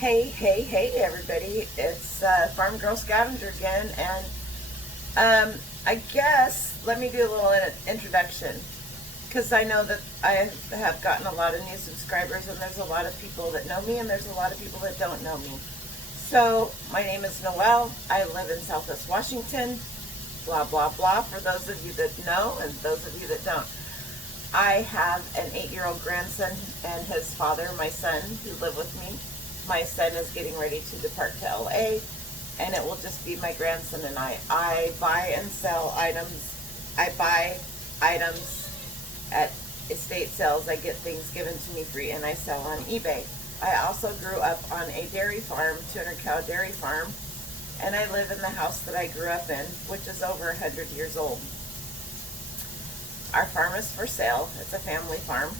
Hey, everybody. It's FarmGurlScavenger again, and I guess let me do a little introduction, because I know that I have gotten a lot of new subscribers, and there's a lot of people that know me, and there's a lot of people that don't know me. So, my name is Noelle. I live in Southwest Washington, blah, blah, blah, for those of you that know, and those of you that don't. I have an 8-year-old grandson and his father, my son, who live with me. My son is getting ready to depart to LA, and it will just be my grandson and I. I buy and sell items. I buy items at estate sales. I get things given to me free, and I sell on eBay. I also grew up on a dairy farm, 200-cow dairy farm, and I live in the house that I grew up in, which is over 100 years old. Our farm is for sale. It's a family farm.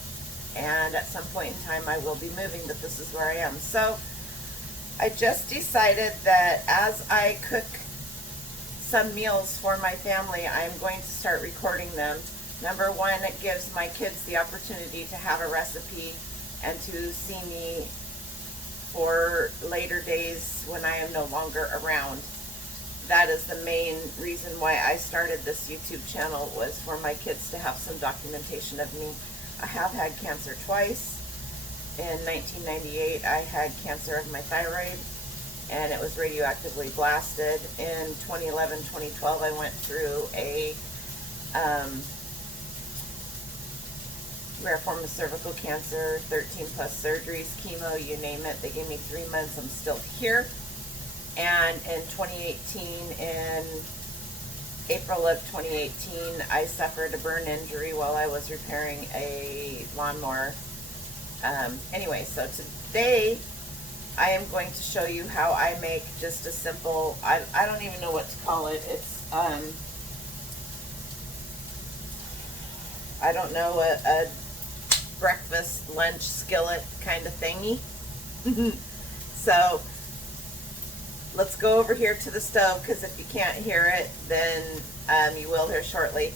And at some point in time I will be moving, but this is where I am. So I just decided that as I cook some meals for my family, I'm going to start recording them. Number one, it gives my kids the opportunity to have a recipe and to see me for later days when I am no longer around. That is the main reason why I started this YouTube channel, was for my kids to have some documentation of me. I have had cancer twice. In 1998, I had cancer of my thyroid, and it was radioactively blasted. In 2011, 2012, I went through a rare form of cervical cancer, 13 plus surgeries, chemo, you name it. They gave me 3 months. I'm still here. And in 2018, in April of 2018, I suffered a burn injury while I was repairing a lawnmower. Anyway, so today I am going to show you how I make just a simple, I don't even know what to call it. It's, I don't know, a breakfast, lunch, skillet kind of thingy. So let's go over here to the stove, because if you can't hear it, then you will here shortly.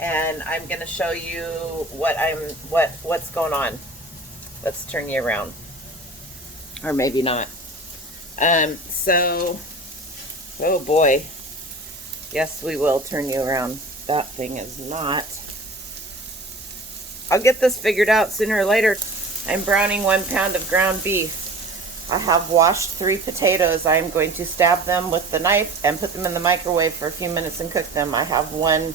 And I'm going to show you what's going on. Let's turn you around, or maybe not. So, oh boy, yes, we will turn you around. That thing is not. I'll get this figured out sooner or later. I'm browning 1 pound of ground beef. I have washed 3 potatoes. I am going to stab them with the knife and put them in the microwave for a few minutes and cook them. I have 1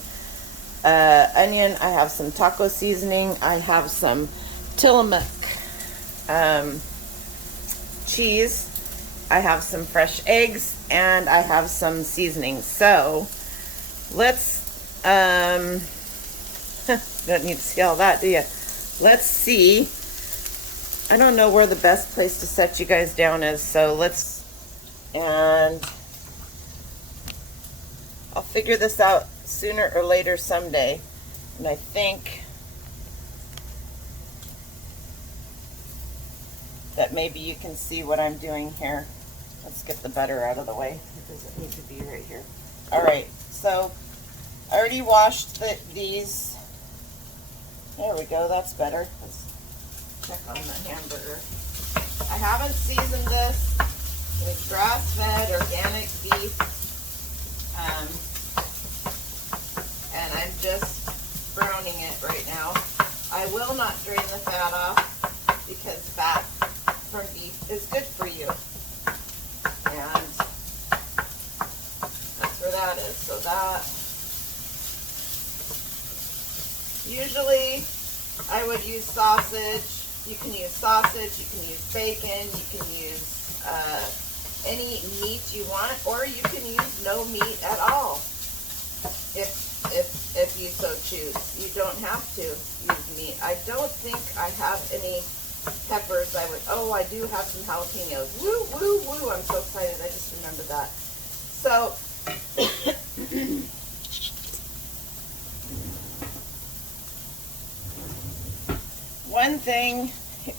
onion. I have some taco seasoning. I have some Tillamook cheese. I have some fresh eggs, and I have some seasoning. So let's don't need to see all that, do you? Let's see. I don't know where the best place to set you guys down is, so and I'll figure this out sooner or later someday. And I think that maybe you can see what I'm doing here. Let's get the butter out of the way. It doesn't need to be right here. Alright, so I already washed these. There we go, that's better. Let's check on the hamburger. I haven't seasoned this with grass-fed organic beef, and I'm just browning it right now. I will not drain the fat off, because fat from beef is good for you, and that's where that is. So that, usually I would use sausage. You can use sausage, you can use bacon, you can use any meat you want, or you can use no meat at all if you so choose. You don't have to use meat. I don't think I have any peppers. Oh, I do have some jalapenos. Woo, woo, woo. I'm so excited. I just remembered that. So, one thing,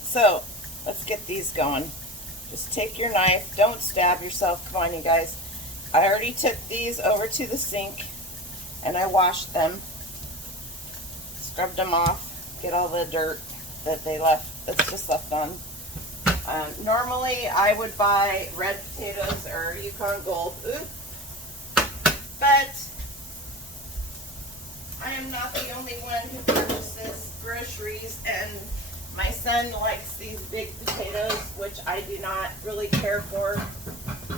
so let's get these going. Just take your knife. Don't stab yourself. Come on, you guys. I already took these over to the sink, and I washed them, scrubbed them off, get all the dirt that they left, that's just left on. Normally I would buy red potatoes or Yukon Gold, but I am not the only one who purchases groceries, and my son likes these big potatoes, which I do not really care for,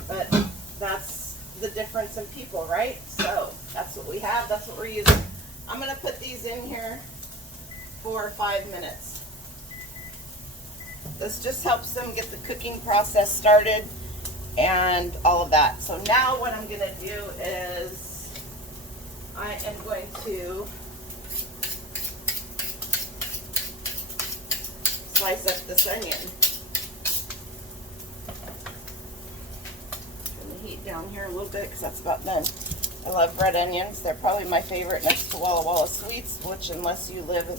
but that's the difference in people, right? So that's what we have, that's what we're using. I'm going to put these in here for 5 minutes. This just helps them get the cooking process started and all of that. So now what I'm going to do is I am going to slice up this onion. Turn the heat down here a little bit because that's about done. I love red onions. They're probably my favorite next to Walla Walla sweets, which unless you live in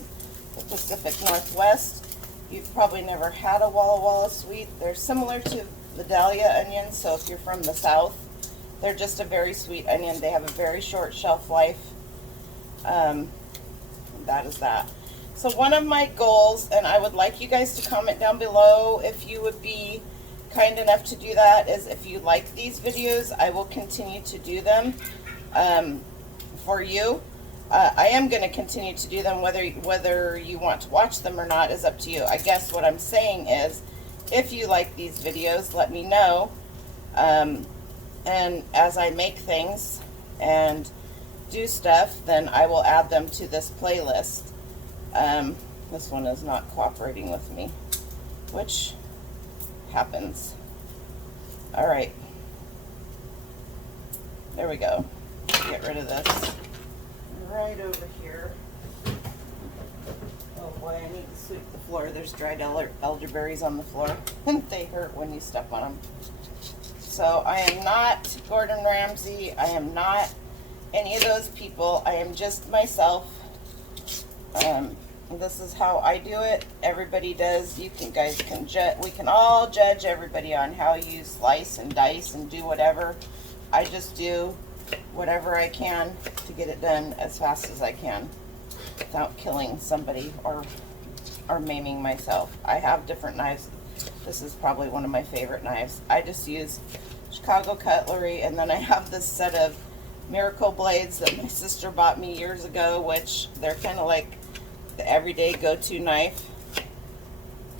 the Pacific Northwest, you've probably never had a Walla Walla sweet. They're similar to Vidalia onions, so if you're from the South, they're just a very sweet onion. They have a very short shelf life. That is that. So one of my goals, and I would like you guys to comment down below if you would be kind enough to do that, is if you like these videos, I will continue to do them for you. I am going to continue to do them. Whether you want to watch them or not is up to you. I guess what I'm saying is, if you like these videos, let me know. And as I make things and do stuff, then I will add them to this playlist. This one is not cooperating with me, which happens. All right. There we go. Get rid of this. Right over here. Oh boy, I need to sweep the floor. There's dried elderberries on the floor. They hurt when you step on them. So I am not Gordon Ramsay. I am not any of those people. I am just myself. This is how I do it. Everybody does. You can guys can judge. We can all judge everybody on how you slice and dice and do whatever. I just do whatever I can to get it done as fast as I can without killing somebody or maiming myself. I have different knives. This is probably one of my favorite knives. I just use Chicago cutlery, and then I have this set of Miracle blades that my sister bought me years ago, which they're kind of like the everyday go-to knife.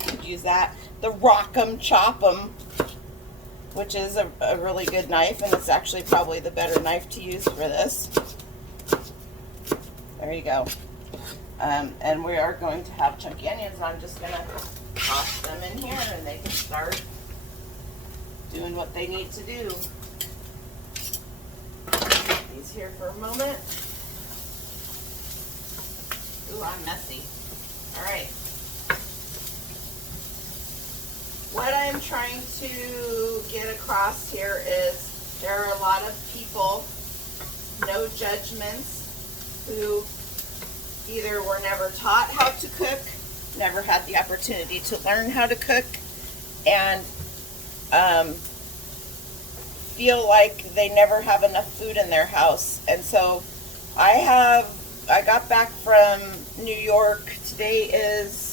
Could use that. The Rock'em Chop'em, which is a really good knife, and it's actually probably the better knife to use for this. There you go. And we are going to have chunky onions. I'm just going to toss them in here, and they can start doing what they need to do. Put these here for a moment. Ooh, I'm messy. All right. What I'm trying to get across here is there are a lot of people, no judgments, who either were never taught how to cook, never had the opportunity to learn how to cook, and feel like they never have enough food in their house. And so I got back from New York. Today is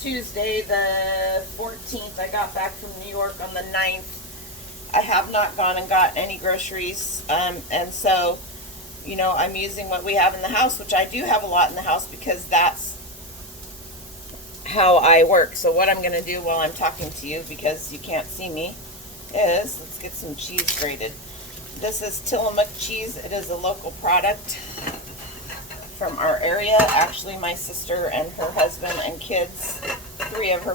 Tuesday the 14th. I got back from New York on the 9th. I have not gone and got any groceries, and so, you know, I'm using what we have in the house, which I do have a lot in the house because that's how I work. So what I'm going to do while I'm talking to you, because you can't see me, is let's get some cheese grated. This is Tillamook Cheese. It is a local product from our area. Actually, my sister and her husband and kids, two of her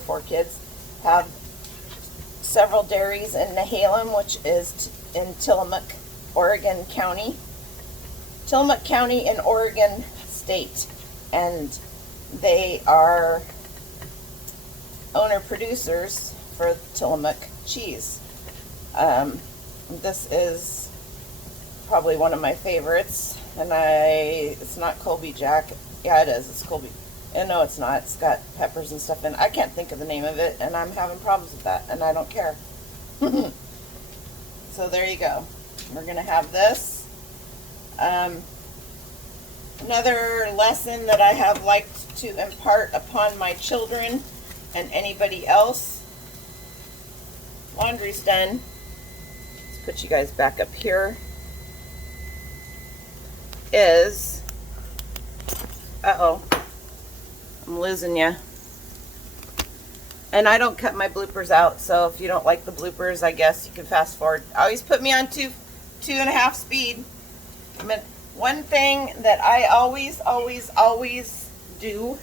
four kids, have several dairies in Nehalem, which is in Tillamook, Oregon County. Tillamook County in Oregon State. And they are owner-producers for Tillamook Cheese. This is probably one of my favorites. And it's not Colby Jack. Yeah, it is. It's Colby. And no, it's not. It's got peppers and stuff in it. I can't think of the name of it, and I'm having problems with that, and I don't care. So there you go. We're going to have this. Another lesson that I have liked to impart upon my children and anybody else, laundry's done. Let's put you guys back up here. Is, uh-oh, I'm losing you. And I don't cut my bloopers out, so if you don't like the bloopers, I guess you can fast forward. Always put me on 2.5 speed. I mean, one thing that I always do,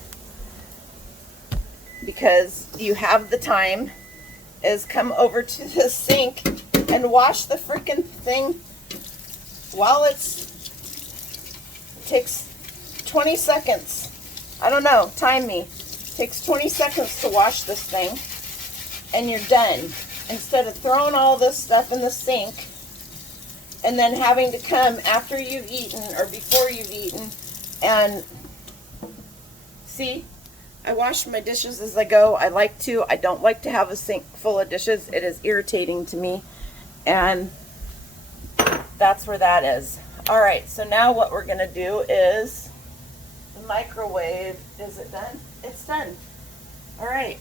because you have the time, is come over to the sink and wash the freaking thing while it takes 20 seconds. I don't know, time me. It takes 20 seconds to wash this thing, and you're done. Instead of throwing all this stuff in the sink and then having to come after you've eaten or before you've eaten and see, I wash my dishes as I go. I like to. I don't like to have a sink full of dishes. It is irritating to me, and that's where that is. All right, so now what we're gonna do is the microwave. Is it done? It's done. All right.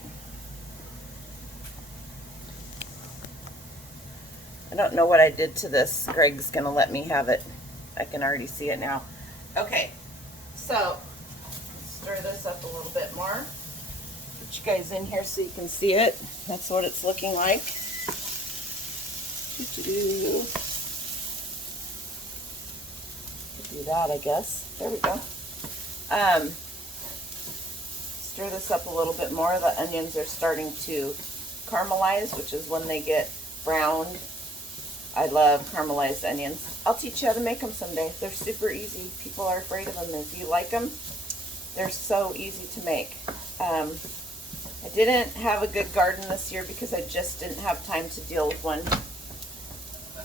I don't know what I did to this. Greg's gonna let me have it. I can already see it now. Okay, so stir this up a little bit more. Put you guys in here so you can see it. That's what it's looking like. Do that, I guess. There we go. Stir this up a little bit more. The onions are starting to caramelize, which is when they get browned. I love caramelized onions. I'll teach you how to make them someday. They're super easy. People are afraid of them. If you like them, they're so easy to make. I didn't have a good garden this year because I just didn't have time to deal with one.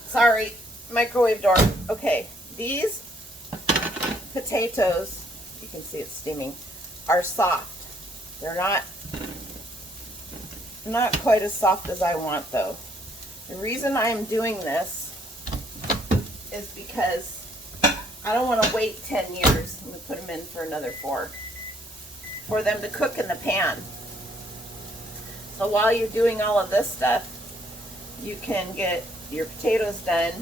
Sorry, microwave door. Okay, these potatoes, you can see it's steaming, are soft. They're not quite as soft as I want though. The reason I'm doing this is because I don't want to wait 10 years. I'm going to put them in for another 4 for them to cook in the pan. So while you're doing all of this stuff, you can get your potatoes done,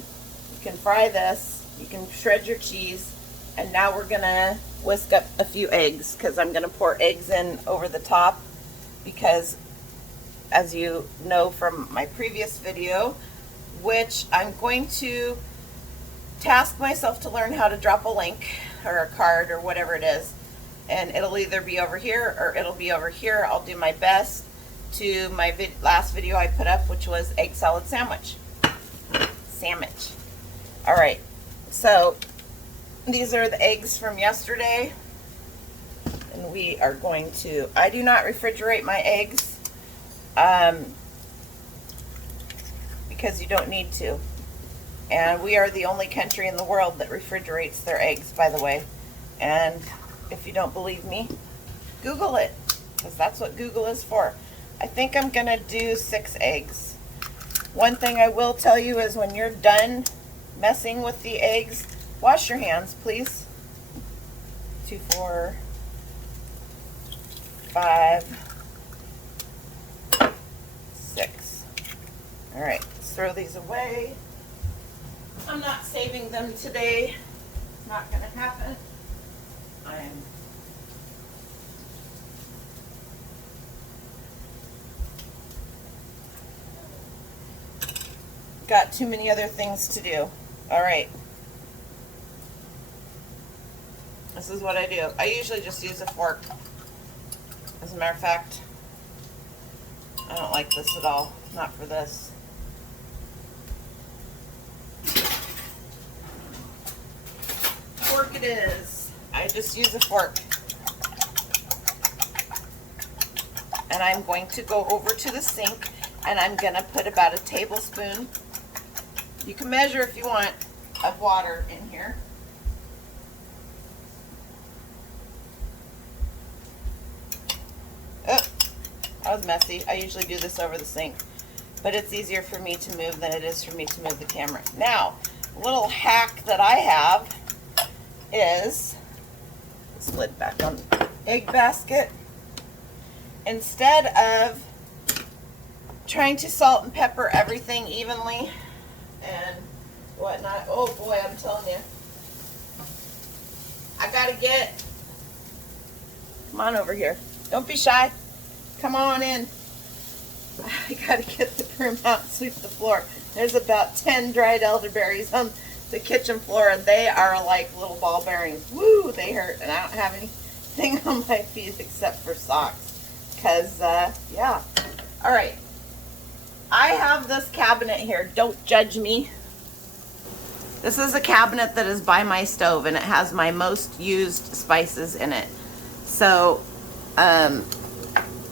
you can fry this, you can shred your cheese, and now we're going to whisk up a few eggs because I'm going to pour eggs in over the top because, as you know from my previous video, which I'm going to task myself to learn how to drop a link or a card or whatever it is, and it'll either be over here or it'll be over here. I'll do my best to my last video I put up, which was egg salad sandwich. All right, so these are the eggs from yesterday, and we are going to, I do not refrigerate my eggs because you don't need to. And we are the only country in the world that refrigerates their eggs, by the way. And if you don't believe me, Google it, because that's what Google is for. I think I'm gonna do 6 eggs. One thing I will tell you is when you're done messing with the eggs, wash your hands, please. 2, 4, 5, 6. All right, let's throw these away. I'm not saving them today. It's not gonna happen. Got too many other things to do. All right. This is what I do. I usually just use a fork. As a matter of fact, I don't like this at all. Not for this. Fork it is. I just use a fork. And I'm going to go over to the sink and I'm going to put about a tablespoon, you can measure if you want, of water in here. Oh, that was messy. I usually do this over the sink, but it's easier for me to move than it is for me to move the camera. Now, a little hack that I have is this lid back on the egg basket. instead of trying to salt and pepper everything evenly and whatnot, oh boy, I'm telling you, I gotta get, come on over here, don't be shy, come on in. I gotta get the broom out and sweep the floor. There's about 10 dried elderberries on the kitchen floor, and they are like little ball bearings. Woo, they hurt, and I don't have anything on my feet except for socks. Because, yeah. All right. I have this cabinet here. Don't judge me. This is a cabinet that is by my stove, and it has my most used spices in it. So,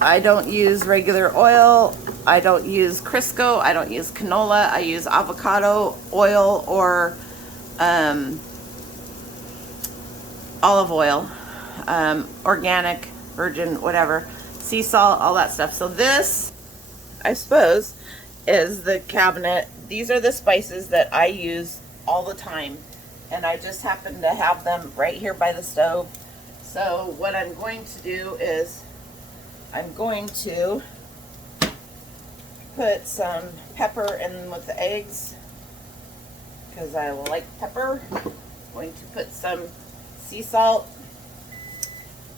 I don't use regular oil, I don't use Crisco, I don't use canola, I use avocado oil or olive oil, organic, virgin, whatever, sea salt, all that stuff. So this, I suppose, is the cabinet. These are the spices that I use all the time, and I just happen to have them right here by the stove. So what I'm going to do is I'm going to put some pepper in with the eggs because I like pepper. I'm going to put some sea salt,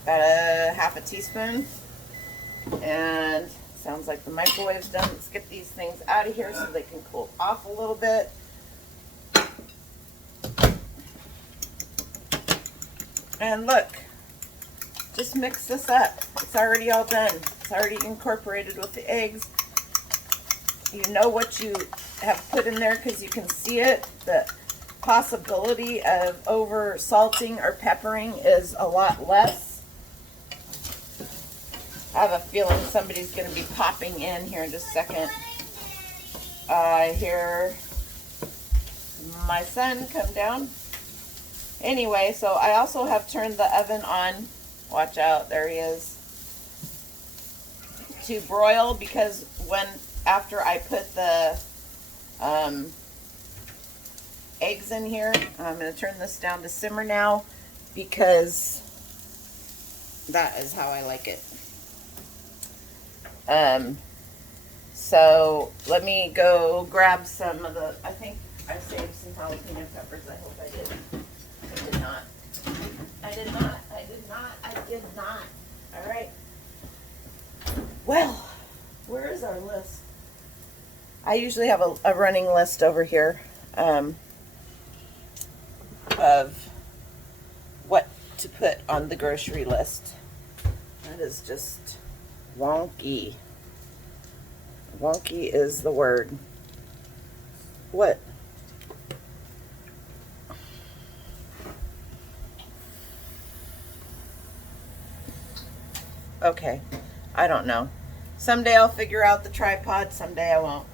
about a half a teaspoon, and sounds like the microwave's done. Let's get these things out of here so they can cool off a little bit. And look, just mix this up. It's already all done. It's already incorporated with the eggs. You know what you have put in there because you can see it. The possibility of over salting or peppering is a lot less. I have a feeling somebody's going to be popping in here in just a second. I hear my son come down. Anyway, so I also have turned the oven on. Watch out, there he is. To broil, because after I put the eggs in here, I'm going to turn this down to simmer now because that is how I like it. So let me go grab some of the, I think I saved some jalapeno peppers. I hope I did. I did not. I did not. I did not. I did not. All right. Well, where is our list? I usually have a running list over here of what to put on the grocery list. That is just wonky. Wonky is the word. What? Okay, I don't know. Someday I'll figure out the tripod, someday I won't.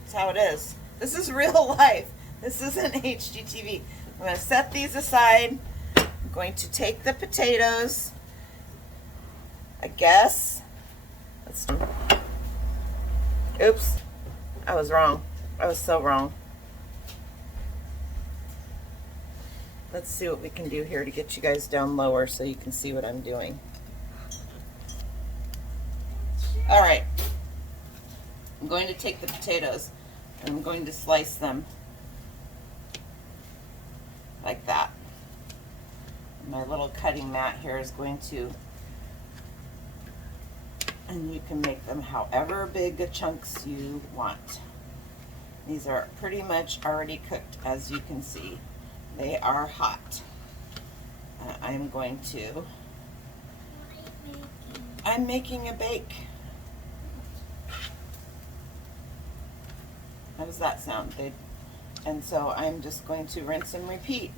That's how it is. This is real life. This isn't HGTV. I'm going to set these aside. I'm going to take the potatoes, I guess. Oops, I was wrong. I was so wrong. Let's see what we can do here to get you guys down lower so you can see what I'm doing. All right, I'm going to take the potatoes and I'm going to slice them like that. My little cutting mat here is going to, and you can make them however big of chunks you want. These are pretty much already cooked, as you can see. They are hot. I'm going to, I'm making a bake. How does that sound? And so I'm just going to rinse and repeat.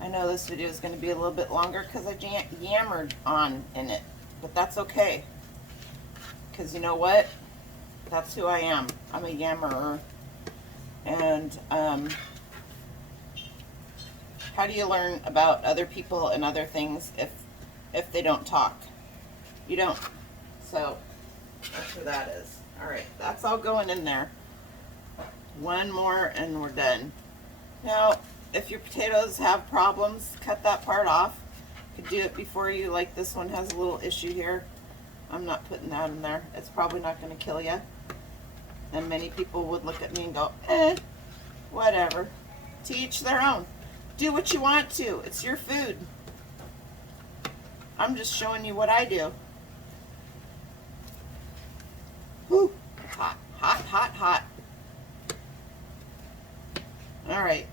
I know this video is going to be a little bit longer because I yammered on in it, but that's okay. Because you know what? That's who I am. I'm a yammerer. And how do you learn about other people and other things if they don't talk? You don't. So that's who that is. All right, that's all going in there. One more and we're done. Now, if your potatoes have problems, cut that part off could do it before you. Like this one has a little issue here. I'm not putting that in there. It's probably not going to kill you. And many people would look at me and go, whatever. To each their own. Do what you want to. It's your food. I'm just showing you what I do. Whew. Hot, hot, hot, hot. All right.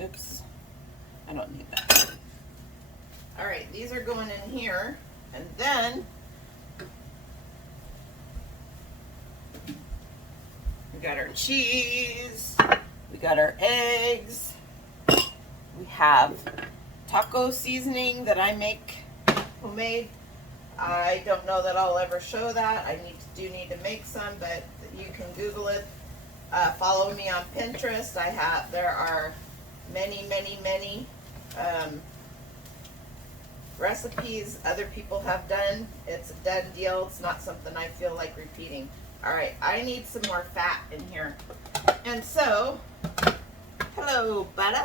Oops. I don't need that. All right, these are going in here. And then we got our cheese. We got our eggs. We have taco seasoning that I make homemade. I don't know that I'll ever show that. I do need to make some, but you can Google it. Follow me on Pinterest. There are many recipes other people have done. It's a done deal. It's not something I feel like repeating. All right, I need some more fat in here. And so, hello, butter.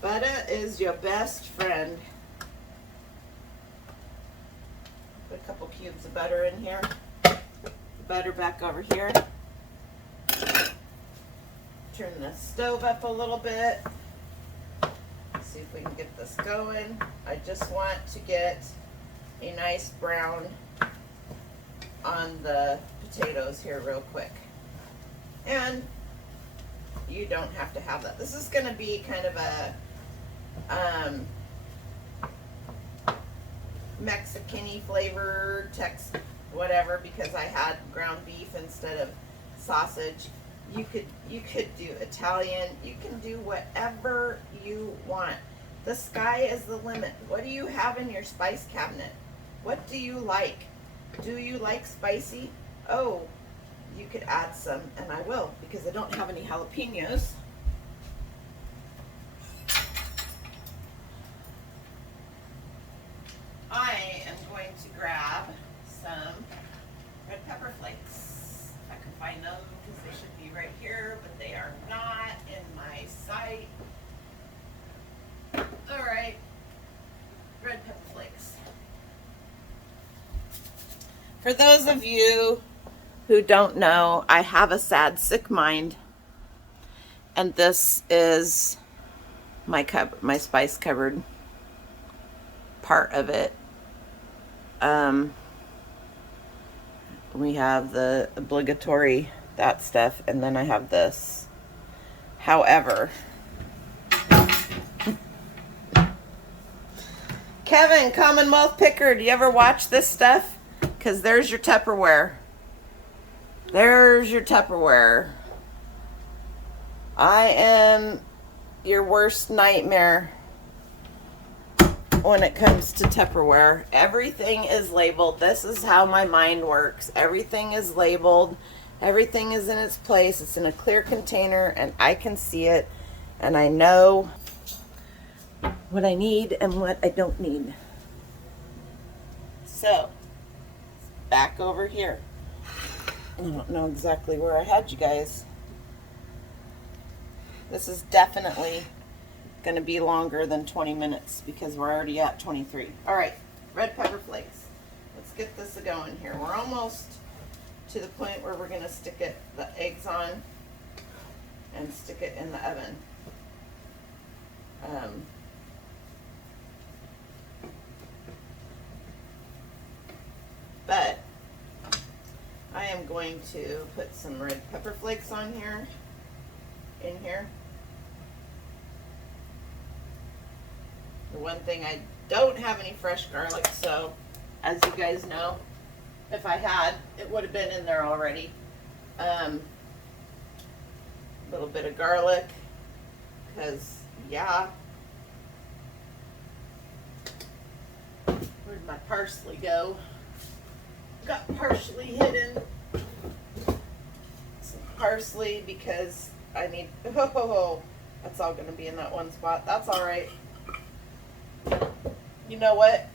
Butter is your best friend. Put a couple cubes of butter in here. Butter back over here. Turn the stove up a little bit. See if we can get this going. I just want to get a nice brown on the potatoes here real quick. And you don't have to have that. This is going to be kind of a Mexican-y flavored whatever, because I had ground beef instead of sausage. You could do Italian. You can do whatever you want. The sky is the limit. What do you have in your spice cabinet? What do you like? Do you like spicy? Oh, you could add some, and I will, because I don't have any jalapenos. I am going to grab some red pepper flakes. If I can find them, because they should be right here, but they are not in my sight. All right, red pepper flakes. For those of you who don't know, I have a sad, sick mind, and this is my spice cupboard part of it. We have the obligatory that stuff, and then I have this. However, Kevin, Commonwealth Picker, do you ever watch this stuff? Because there's your Tupperware. There's your Tupperware. I am your worst nightmare when it comes to Tupperware. Everything is labeled. This is how my mind works. Everything is labeled. Everything is in its place. It's in a clear container, and I can see it, and I know what I need and what I don't need. So, back over here. I don't know exactly where I had you guys. This is definitely going to be longer than 20 minutes because we're already at 23. All right, red pepper flakes. Let's get this going here. We're almost to the point where we're going to stick the eggs on and stick it in the oven. But I am going to put some red pepper flakes on here, in here. The one thing, I don't have any fresh garlic, so as you guys know, if I had, it would have been in there already. A little bit of garlic, because, yeah. Where'd my parsley go? Got parsley hidden. Some parsley, because I need, oh, that's all going to be in that one spot. That's all right. You know what?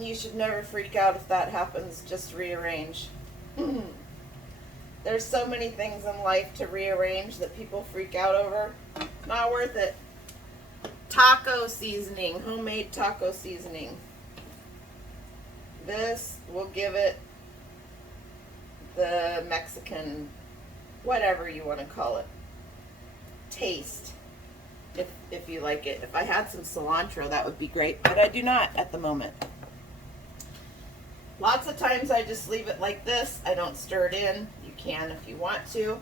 You should never freak out if that happens. Just rearrange. There's so many things in life to rearrange that people freak out over. Not worth it. taco seasoning, homemade taco seasoning. This will give it the Mexican, whatever you want to call it, taste, if you like it. If I had some cilantro, that would be great, but I do not at the moment. Lots of times I just leave it like this. I don't stir it in. You can if you want to.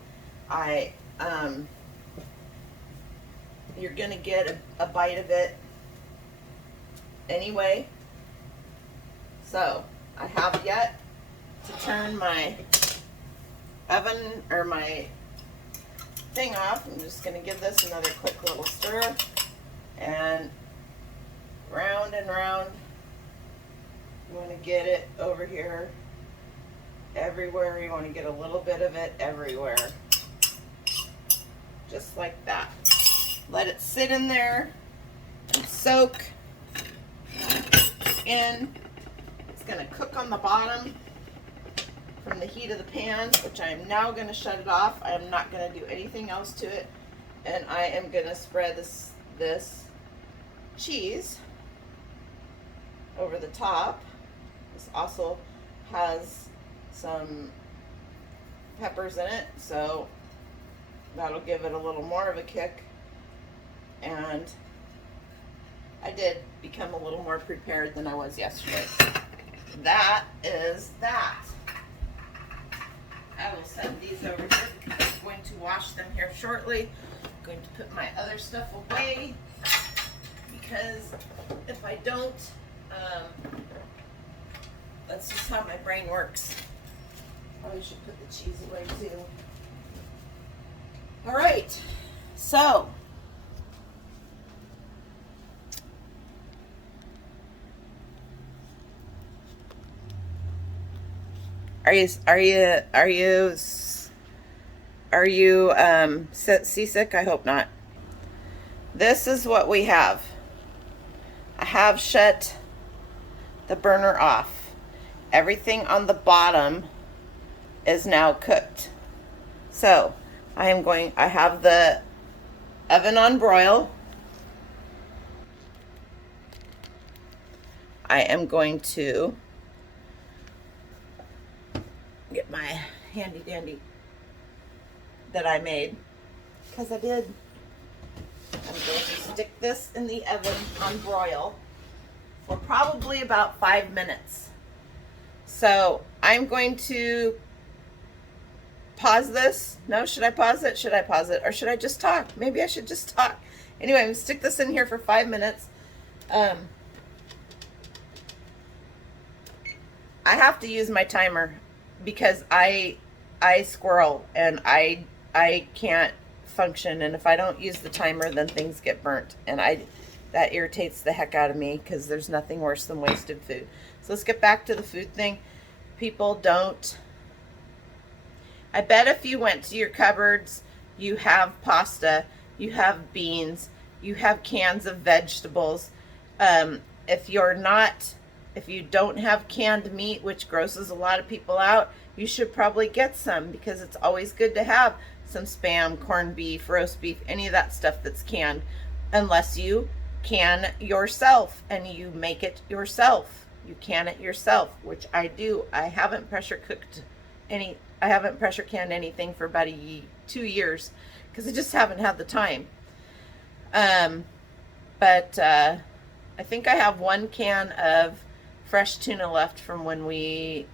You're gonna get a bite of it anyway. So I have yet to turn my oven or my thing off. I'm just gonna give this another quick little stir, and round and round. You want to get it over here everywhere. You want to get a little bit of it everywhere, just like that. Let it sit in there and soak in. It's going to cook on the bottom from the heat of the pan, which I am now going to shut it off. I am not going to do anything else to it, and I am going to spread this cheese over the top. This also has some peppers in it, so that'll give it a little more of a kick. And I did become a little more prepared than I was yesterday. That is that. I will send these over here because I'm going to wash them here shortly. I'm going to put my other stuff away because if I don't, that's just how my brain works. Probably should put the cheese away too. All right, so are you seasick? I hope not. This is what we have. I have shut the burner off. Everything on the bottom is now cooked. So I have the oven on broil. I am going to get my handy dandy that I made, because I did. I'm going to stick this in the oven on broil for probably about 5 minutes. So I'm going to pause this. No, should I pause it? Should I pause it? Or should I just talk? Maybe I should just talk. Anyway, I'm going to stick this in here for 5 minutes. I have to use my timer because I squirrel and I can't function, and if I don't use the timer, then things get burnt, and that irritates the heck out of me because there's nothing worse than wasted food. So let's get back to the food thing. People don't. I bet if you went to your cupboards, you have pasta, you have beans, you have cans of vegetables. If you don't have canned meat, which grosses a lot of people out, you should probably get some, because it's always good to have some Spam, corned beef, roast beef, any of that stuff that's canned, unless you can yourself and you make it yourself. You can it yourself, which I do. I haven't pressure canned anything for about 2 years because I just haven't had the time. But I think I have 1 can of fresh tuna left from when a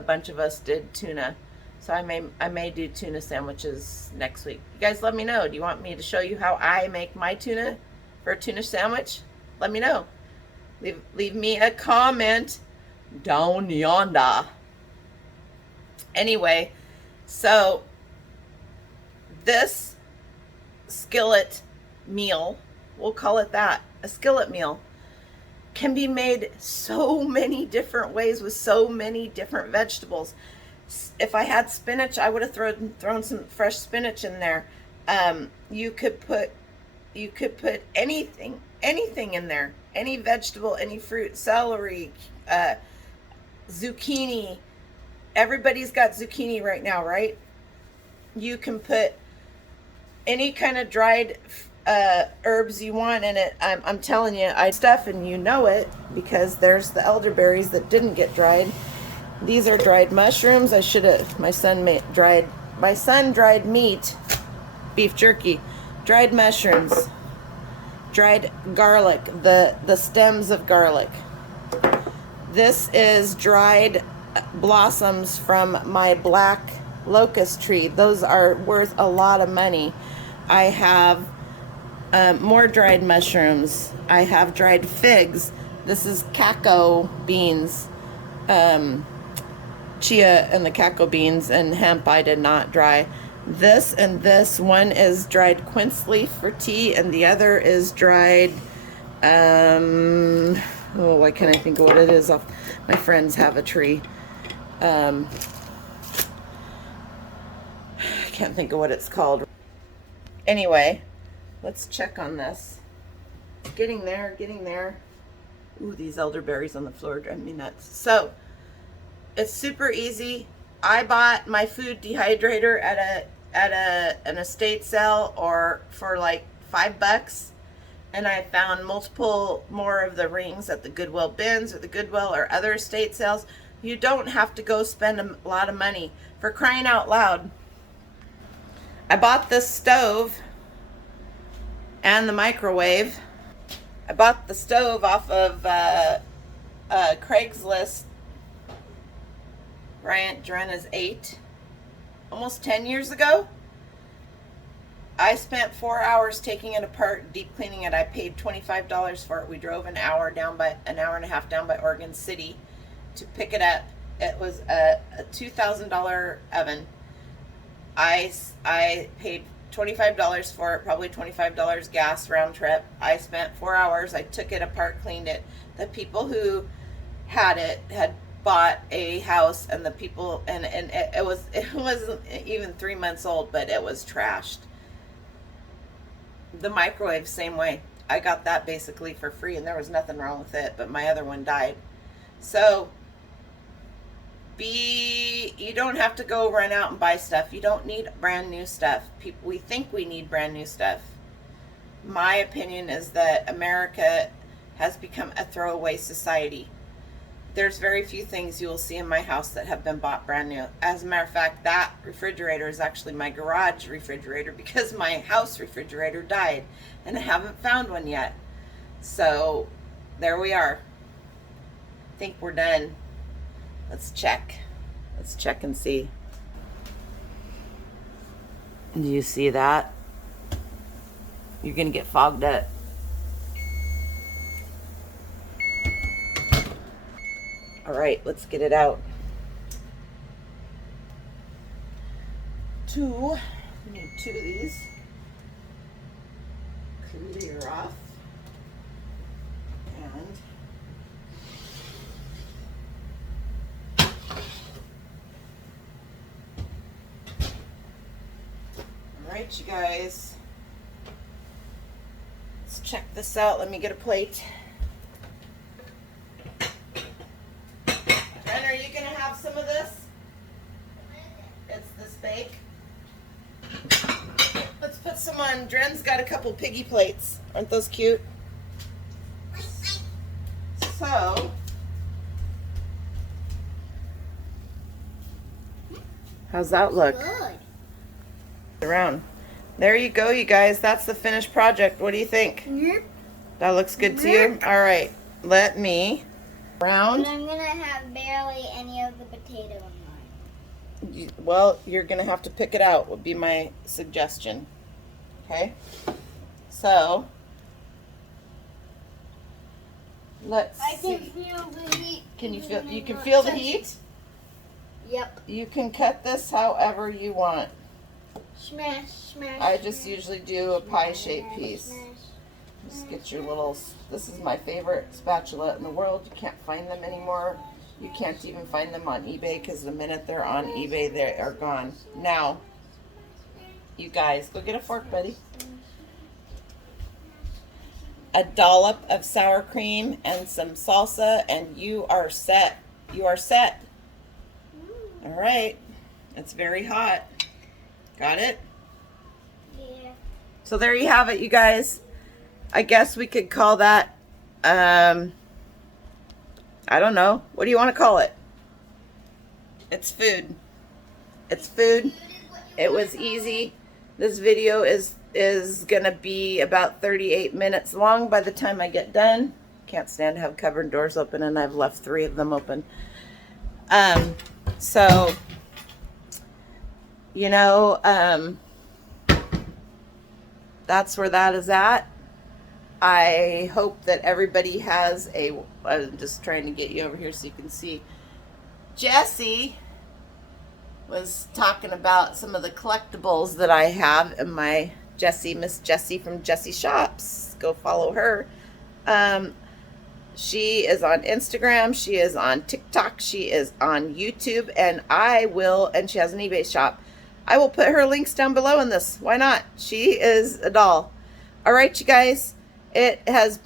bunch of us did tuna. So I may do tuna sandwiches next week. You guys let me know. Do you want me to show you how I make my tuna for a tuna sandwich? Let me know. Leave me a comment down yonder. Anyway, so this skillet meal, we'll call it that, a skillet meal, can be made so many different ways with so many different vegetables. If I had spinach, I would have thrown some fresh spinach in there. You could put anything in there, any vegetable, any fruit, celery, zucchini. Everybody's got zucchini right now, right? You can put any kind of dried herbs you want in it. I'm telling you, I stuff and you know it because there's the elderberries that didn't get dried. These are dried mushrooms. I should have. My son dried meat, beef jerky, dried mushrooms, dried garlic, the stems of garlic. This is dried blossoms from my black locust tree. Those are worth a lot of money. I have more dried mushrooms. I have dried figs. This is cacao beans, chia and the cacao beans, and hemp I did not dry. This and this one is dried quince leaf for tea, and the other is dried, why can't I think of what it is? My friends have a tree. I can't think of what it's called. Anyway, let's check on this. Getting there, getting there. Ooh, these elderberries on the floor drive me nuts. So, it's super easy. I bought my food dehydrator at an estate sale or for like $5, and I found multiple more of the rings at the Goodwill bins or the Goodwill or other estate sales. You don't have to go spend a lot of money. For crying out loud, I bought this stove and the microwave. I bought the stove off of Craigslist. Aunt Joanna's 8, almost 10 years ago. I spent 4 hours taking it apart, deep cleaning it. I paid $25 for it. We drove an hour and a half down by Oregon City to pick it up. It was a $2,000 oven. I paid $25 for it, probably $25 gas round trip. I spent 4 hours. I took it apart, cleaned it. The people who had it had bought a house, and the people and it wasn't even 3 months old, but it was trashed. The microwave, same way. I got that basically for free, and there was nothing wrong with it, but my other one died. So you don't have to go run out and buy stuff. You don't need brand new stuff. We think we need brand new stuff. My opinion is that America has become a throwaway society. There's very few things you will see in my house that have been bought brand new. As a matter of fact, that refrigerator is actually my garage refrigerator because my house refrigerator died and I haven't found one yet. So there we are. I think we're done. Let's check. Let's check and see. Do you see that? You're gonna get fogged up. All right, let's get it out. We need 2 of these. Clear off. And all right, you guys. Let's check this out. Let me get a plate. Are you going to have some of this? It's this bake. Let's put some on. Dren's got a couple piggy plates. Aren't those cute? So, how's that look? Good. Around. There you go, you guys. That's the finished project. What do you think? Yep. That looks good to you? All right. Let me round. But I'm going to have barely any of the potato in mine. Well, you're going to have to pick it out, would be my suggestion. Okay? So, let's I can see. feel the heat. Can you feel? You can feel the heat? Yep. You can cut this however you want. Smash, smash. I just usually do a pie-shaped piece. Smash. Just get your little, this is my favorite spatula in the world. You can't find them anymore. You can't even find them on eBay because the minute they're on eBay, they are gone. Now, you guys, go get a fork, buddy. A dollop of sour cream and some salsa, and you are set. You are set. All right. It's very hot. Got it? Yeah. So there you have it, you guys. I guess we could call that, I don't know. What do you want to call it? It's food. It's food. It was easy. This video is going to be about 38 minutes long by the time I get done. Can't stand to have cupboard doors open, and I've left 3 of them open. So, you know, that's where that is at. I hope that everybody has I'm just trying to get you over here so you can see. Jessie was talking about some of the collectibles that I have in my Miss Jessie from Jessie Shops. Go follow her. She is on Instagram. She is on TikTok. She is on YouTube. And she has an eBay shop. I will put her links down below in this. Why not? She is a doll. All right, you guys. It has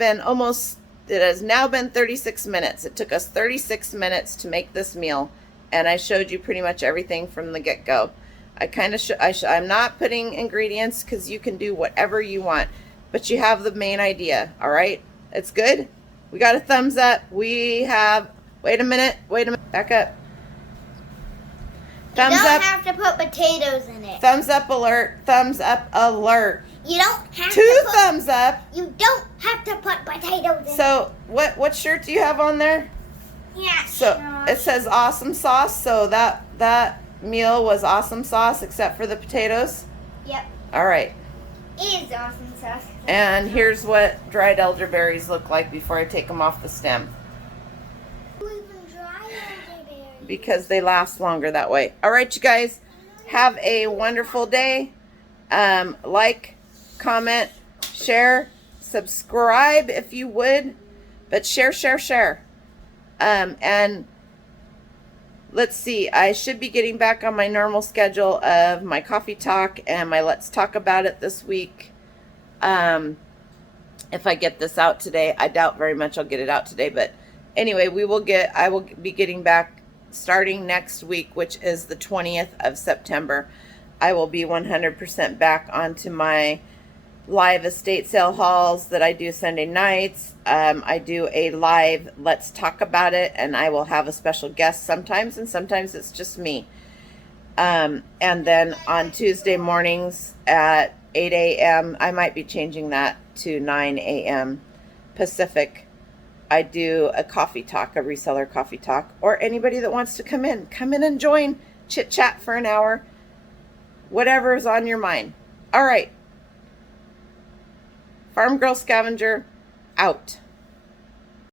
now been 36 minutes. It took us 36 minutes to make this meal. And I showed you pretty much everything from the get-go. I'm not putting ingredients because you can do whatever you want. But you have the main idea. All right? It's good? We got a thumbs up. We have, wait a minute, back up. Thumbs up. You don't have to put potatoes in it. Thumbs up alert, thumbs up alert. You don't have Two thumbs up. You don't have to put potatoes in it. So, what shirt do you have on there? Yeah. So, it says awesome sauce, so that meal was awesome sauce except for the potatoes? Yep. All right. Is awesome sauce. And here's what dried elderberries look like before I take them off the stem. Because they last longer that way. All right, you guys. Have a wonderful day. Like, comment, share, subscribe if you would. But share. And let's see. I should be getting back on my normal schedule of my coffee talk and my let's talk about it this week. If I get this out today, I doubt very much I'll get it out today. But anyway, I will be getting back starting next week, which is the 20th of September. I will be 100% back onto my live estate sale hauls that I do Sunday nights. I do a live let's talk about it, and I will have a special guest sometimes, and sometimes it's just me. And then on Tuesday mornings at 8 a.m., I might be changing that to 9 a.m. Pacific. I do a coffee talk, a reseller coffee talk, or anybody that wants to come in and join, chit chat for an hour, whatever is on your mind. All right. FarmGurlScavenger out.